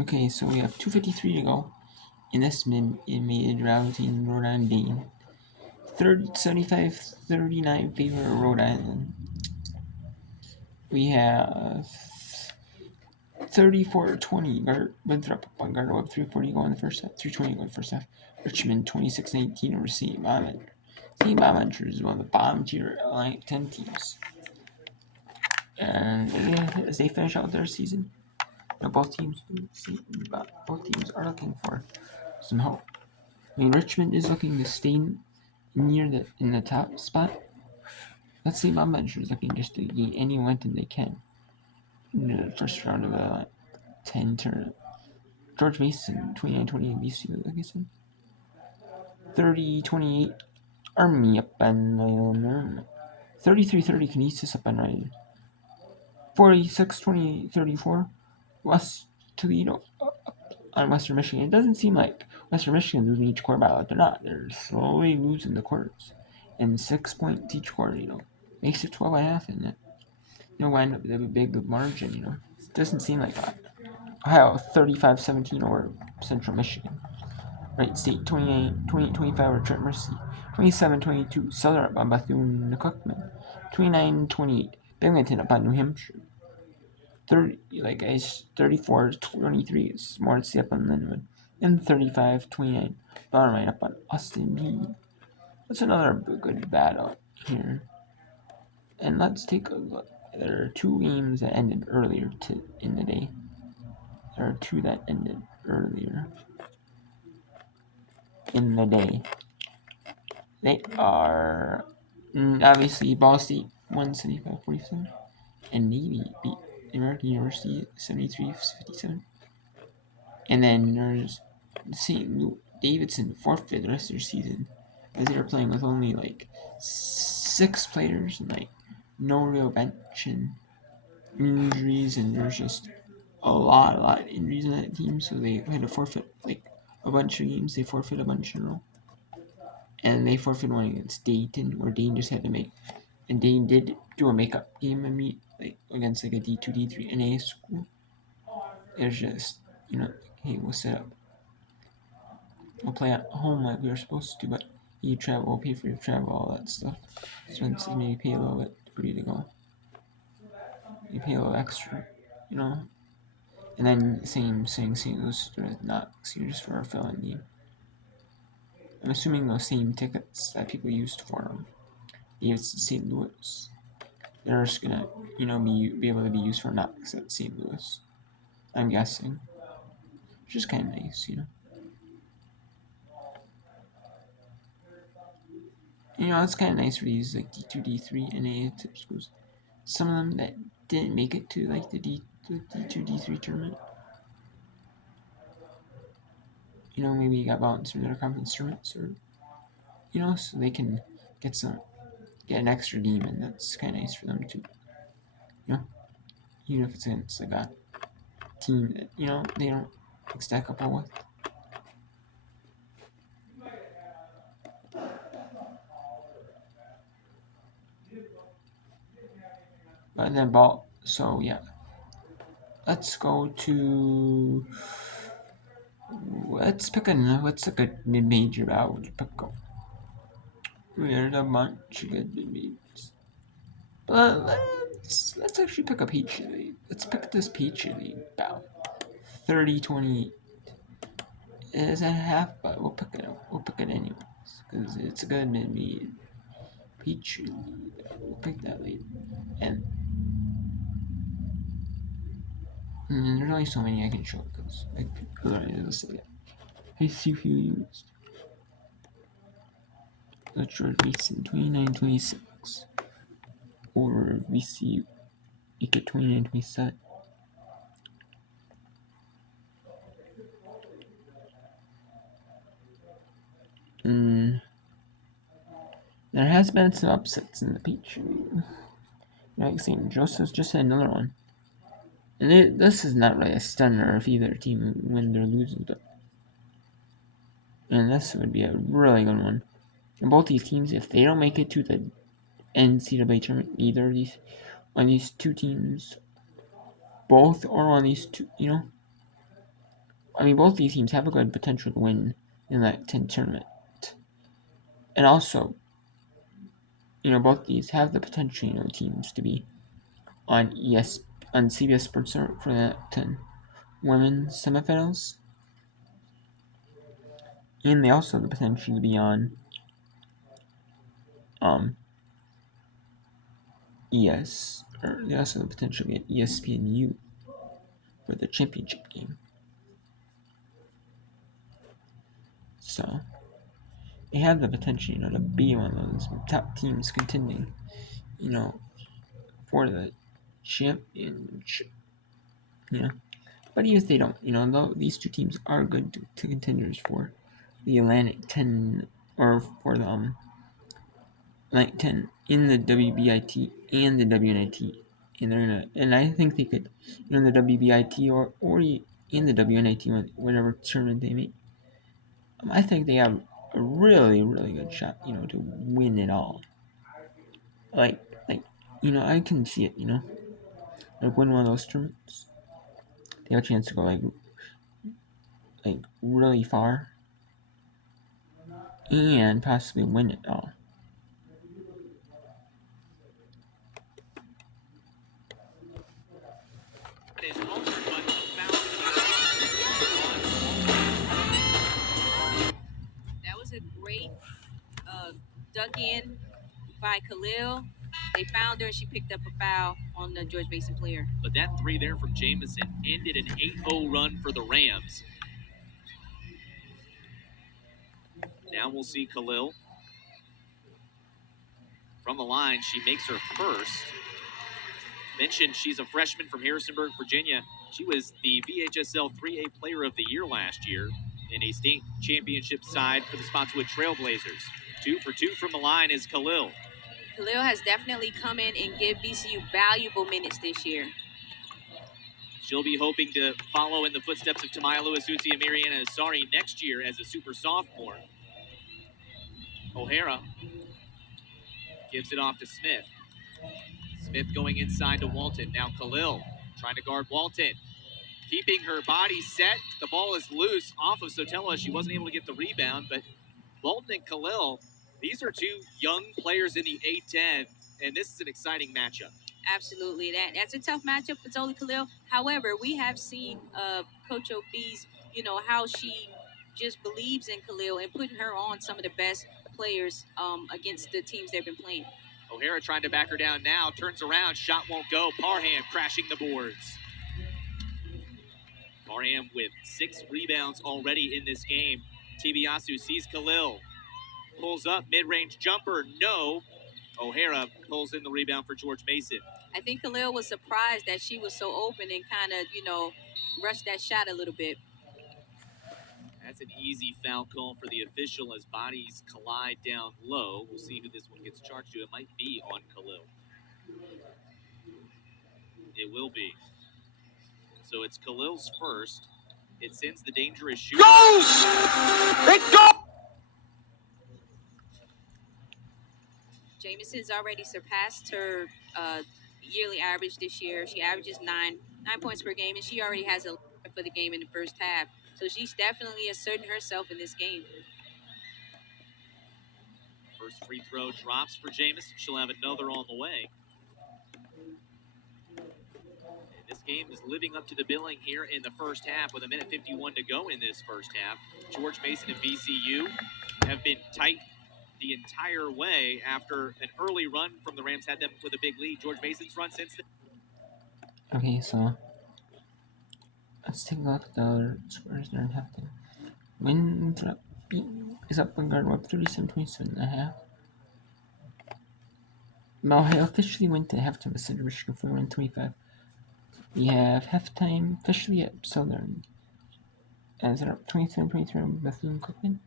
Okay, so we have 2:53 to go in this mid round between Rhode Island and Dane. 75-39 favor of Rhode Island. We have 34-20 Winthrop up on Gardner Webb. 3:40 go in the first half. 3:20 go in the first half. Richmond 26-19 over St. Bonaventure. St. Bonaventure is one of the bottom tier 10 teams. And as they finish out their season, both teams are looking for some help. I mean, Richmond is looking to stay in the top spot. Let's say Bonaventure is looking just to gain any momentum they can in the first round of the 10 tournament. George Mason 29-28 BC, like I said. 30-28 Army up on Iron. 33-30 Canisius up on Ryan. 46-28-34 West Toledo on Western Michigan. It doesn't seem like Western Michigan losing each quarter battle. They're not. They're slowly losing the quarters. And 6 points each quarter, makes it 12.5, and it wind up with a big margin, It doesn't seem like that. Ohio 35-17 over Central Michigan. Wright State 28-25 over Trent Mercy. 27-22 Southern up on Bethune-Cookman. 29-28 Binghamton up on New Hampshire. 34-23 is Morris up on Linwood. And 35-29 Bellarmine up on Austin Peay. That's another good battle here. And let's take a look. There are 2 games that ended earlier in the day. There are 2 that ended earlier in the day. They are obviously Ball State won 75-47, and Navy beat American University 73-57. And then there's St. Louis Davidson forfeit the rest of their season as they were playing with only 6 players and no real bench and injuries, and there's just a lot of injuries on that team, so they had to forfeit a bunch of games. They forfeit a bunch in a row. And they forfeited one against Dayton, where Dayton just had to make. And Dayton did do a makeup game against a D2, D3 NA school. It's just, hey, we'll set up. We'll play at home like we were supposed to, but you travel, we'll pay for your travel, all that stuff. Expensive, maybe pay a little bit for you to go. You pay a little extra, And then same St. Louis not excused for a fill-in game. I'm assuming those same tickets that people used for them. It's St. Louis. They're just gonna, be able to be used for knocks at St. Louis. I'm guessing. Which is kind of nice, It's kind of nice for these D2, D3, NA tip schools. Some of them that didn't make it to the D2, D3 tournament. Maybe you got bounced from their conference tournaments, or so they can get an extra game, and that's kind of nice for them too. Even if it's against a team that they don't stack up well with. But then so yeah. Let's go to. Let's pick what's a good mid-major battle to pick up. There's a bunch of good mid-majors. But let's actually pick a Patriot League. Let's pick this Patriot League battle. 30-28. It isn't a half, but we'll pick it up. We'll pick it anyways. Because it's a good mid-major. Patriot League. We'll pick that later. And there's only so many I can show because I see who used. That's George Mason 29-26 over VCU. You get 29-27. There has been some upsets in the Peach League. Like St. Joseph's just had another one. And this is not really a stunner if either team wins or loses, but and this would be a really good one. And both these teams, if they don't make it to the NCAA tournament, either of these two teams, both or one of these two, I mean, both these teams have a good potential to win in that 10 tournament. And also, both these have the potential, teams to be on on CBS Sports for that 10 women's semifinals. And they also have the potential to be on they also have the potential to be at ESPNU for the championship game. So they have the potential, to be one of those top teams contending, for the championship. But even if they don't, though these two teams are good to contenders for the Atlantic 10 or for the Atlantic 10 in the WBIT and the WNIT, and I think they could, in the WBIT or in the WNIT, whatever tournament they make. I think they have a really, really good shot, to win it all. Like, I can see it, like win one of those tournaments. They have a chance to go like really far and possibly win it all. That was a great duck in by Khalil. They found her and she picked up a foul on the George Mason player. But that three there from Jamison ended an 8-0 run for the Rams. Now we'll see Khalil. From the line, she makes her first. Mentioned she's a freshman from Harrisonburg, Virginia. She was the VHSL 3A Player of the Year last year in a state championship side for the Spotswood Trailblazers. 2 for 2 from the line is Khalil. Khalil has definitely come in and give VCU valuable minutes this year. She'll be hoping to follow in the footsteps of Tamaya Lewis-Uzi and Mariana Asari next year as a super sophomore. O'Hara gives it off to Smith. Smith going inside to Walton. Now Khalil trying to guard Walton. Keeping her body set. The ball is loose off of Sotelo. She wasn't able to get the rebound, but Walton and Khalil, these are two young players in the A-10, and this is an exciting matchup. Absolutely. That's a tough matchup for Zoli Khalil. However, we have seen Coach OB's, how she just believes in Khalil and putting her on some of the best players against the teams they've been playing. O'Hara trying to back her down now. Turns around. Shot won't go. Parham crashing the boards. Parham with 6 rebounds already in this game. Tibiasu sees Khalil. Pulls up. Mid-range jumper. No. O'Hara pulls in the rebound for George Mason. I think Khalil was surprised that she was so open and kind of, rushed that shot a little bit. That's an easy foul call for the official as bodies collide down low. We'll see who this one gets charged to. It might be on Khalil. It will be. So it's Khalil's first. It sends the dangerous shooter. Goes! It goes! Jamison's already surpassed her yearly average this year. She averages 9 points per game, and she already has a for the game in the first half. So she's definitely asserting herself in this game. First free throw drops for Jamison. She'll have another on the way. And this game is living up to the billing here in the first half with 1:51 to go in this first half. George Mason and VCU have been tight the entire way after an early run from the Rams had them with a big lead. George Mason's run since then. Okay, so let's take a look at the other scores during halftime. Winthrop is up on guard up 37-27.5. Malhale officially went to halftime with Central Michigan 41-25. We have halftime officially at Southern as they're up 27-23 on Bethune-Cookman.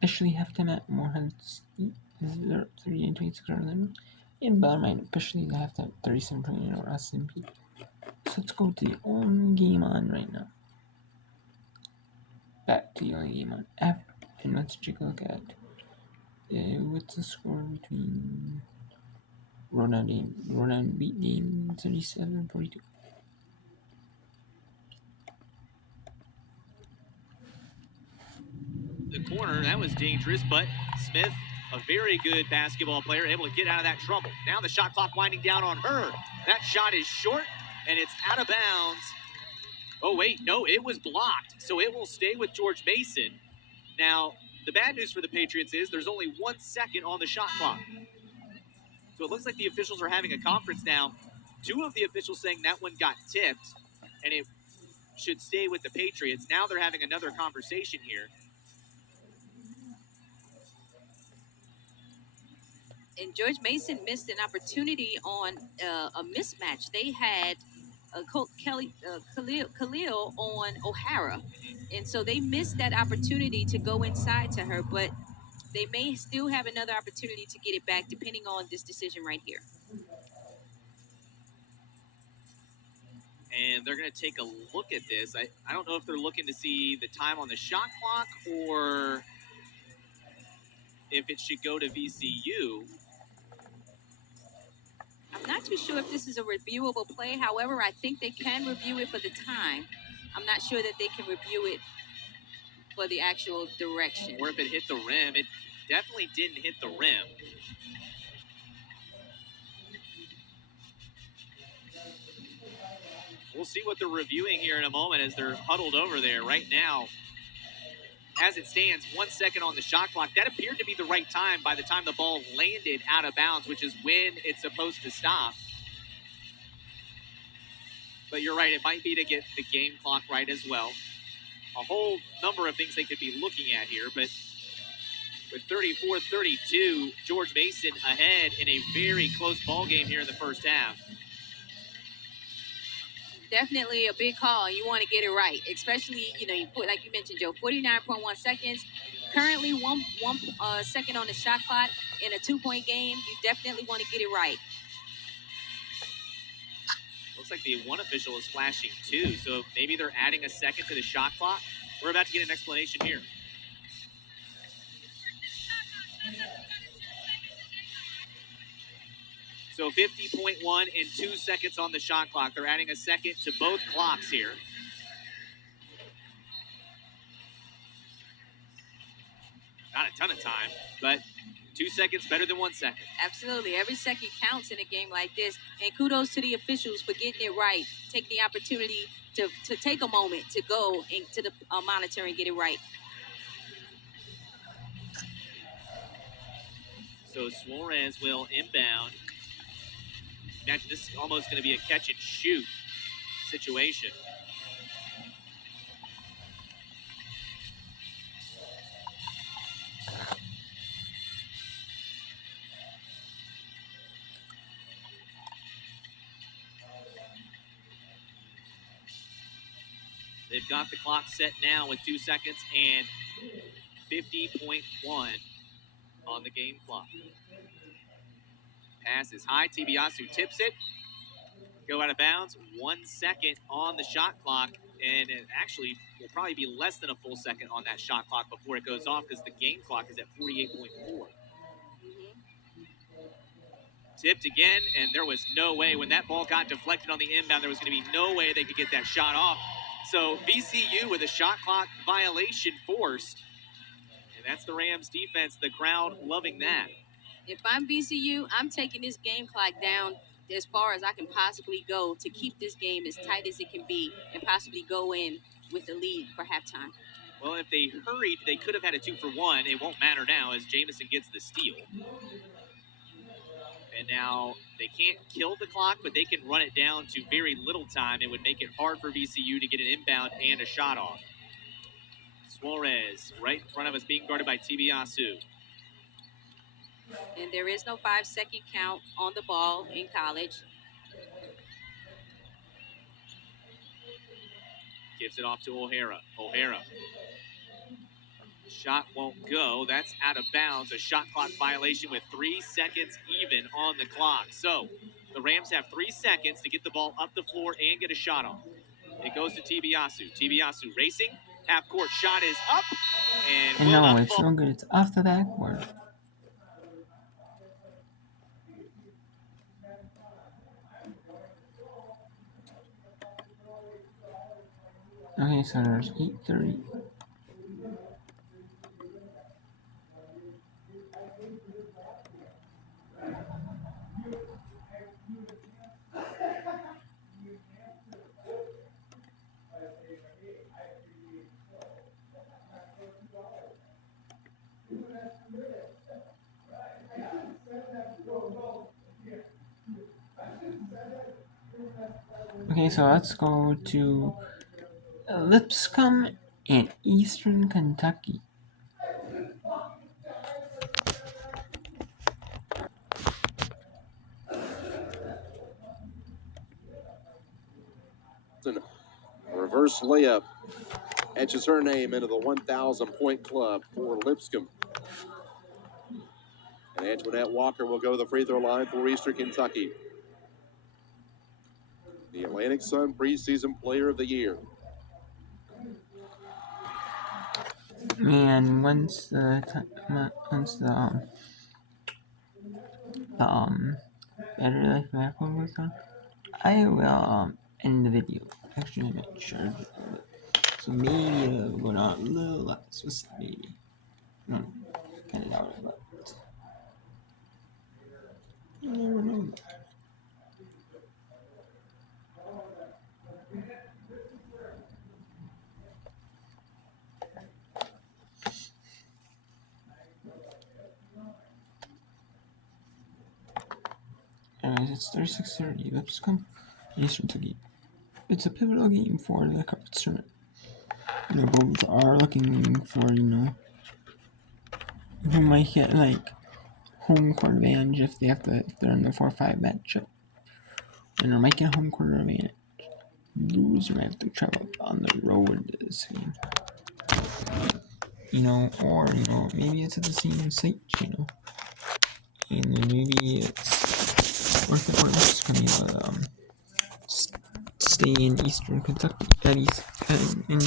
Officially halftime at Morehead State as they're up 38-26 on them. And Bellarmine officially the halftime 37-29 over Austin Peay. So let's go to the only game on right now. Back to the only game on after, and let's take a look at what's the score between Rhode Island beat game 37-42. corner. That was dangerous, but Smith, a very good basketball player, able to get out of that trouble. Now the shot clock winding down on her. That shot is short, and it's out of bounds. Oh, wait, no, it was blocked, so it will stay with George Mason. Now, the bad news for the Patriots is there's only 1 second on the shot clock. So it looks like the officials are having a conference now. Two of the officials saying that one got tipped, and it should stay with the Patriots. Now they're having another conversation here. And George Mason missed an opportunity on a mismatch. They had Khalil on O'Hara, and so they missed that opportunity to go inside to her. But they may still have another opportunity to get it back, depending on this decision right here. And they're going to take a look at this. I don't know if they're looking to see the time on the shot clock or if it should go to VCU. I'm not too sure if this is a reviewable play. However, I think they can review it for the time. I'm not sure that they can review it for the actual direction. Or if it hit the rim. It definitely didn't hit the rim. We'll see what they're reviewing here in a moment as they're huddled over there right now. As it stands, 1 second on the shot clock. That appeared to be the right time by the time the ball landed out of bounds, which is when it's supposed to stop. But you're right, it might be to get the game clock right as well. A whole number of things they could be looking at here, but with 34-32, George Mason ahead in a very close ball game here in the first half. Definitely a big call. You want to get it right, especially, you put, like you mentioned, Joe, 49.1 seconds. Currently, one second on the shot clock in a 2-point game. You definitely want to get it right. Looks like the one official is flashing two, so maybe they're adding a second to the shot clock. We're about to get an explanation here. So 50.1 and 2 seconds on the shot clock. They're adding a second to both clocks here. Not a ton of time, but 2 seconds better than 1 second. Absolutely. Every second counts in a game like this. And kudos to the officials for getting it right, taking the opportunity to take a moment to go into the monitor and get it right. So Suarez will inbound. Imagine this is almost going to be a catch and shoot situation. They've got the clock set now with 2 seconds and 50.1 on the game clock. Pass is high. Tibiasu tips it. Go out of bounds. 1 second on the shot clock. And it actually will probably be less than a full second on that shot clock before it goes off because the game clock is at 48.4. Tipped again, and there was no way. When that ball got deflected on the inbound, there was going to be no way they could get that shot off. So VCU with a shot clock violation forced. And that's the Rams defense, the crowd loving that. If I'm VCU, I'm taking this game clock down as far as I can possibly go to keep this game as tight as it can be and possibly go in with the lead for halftime. Well, if they hurried, they could have had a 2-for-1. It won't matter now as Jamison gets the steal. And now they can't kill the clock, but they can run it down to very little time. It would make it hard for VCU to get an inbound and a shot off. Suarez right in front of us being guarded by Tibiasu. And there is no 5-second count on the ball in college. Gives it off to O'Hara. O'Hara. Shot won't go. That's out of bounds. A shot clock violation with 3 seconds even on the clock. So the Rams have 3 seconds to get the ball up the floor and get a shot off. It goes to Tibiasu. Tibiasu racing. Half court shot is up. And no, it's not good. It's after that word. Okay, so there's 8:30. Okay, so let's go to Lipscomb in Eastern Kentucky. Reverse layup etches her name into the 1,000 point club for Lipscomb. And Antoinette Walker will go to the free throw line for Eastern Kentucky. The Atlantic Sun preseason player of the year. And once the Better Life Miracle goes on, I will end the video. Actually, make sure. So maybe it'll go down a little less. We'll see, maybe. No, kind of doubt it, but you never know. Anyways, it's 36:30. Lipscomb, Eastern Kentucky. It's a pivotal game for the conference tournament. Both are looking for who might get home court advantage if they're in the 4-5 matchup. Winner might get home court advantage. Loser might have to travel on the road to this game. Or maybe it's at the same site, and maybe it's worth it for us to stay in Eastern Kentucky, in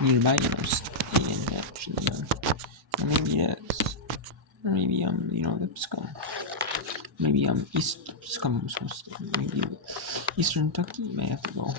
nearby, and actually, maybe it's, or maybe Lipscomb, maybe East Lipscomb, maybe Eastern Kentucky may have to go.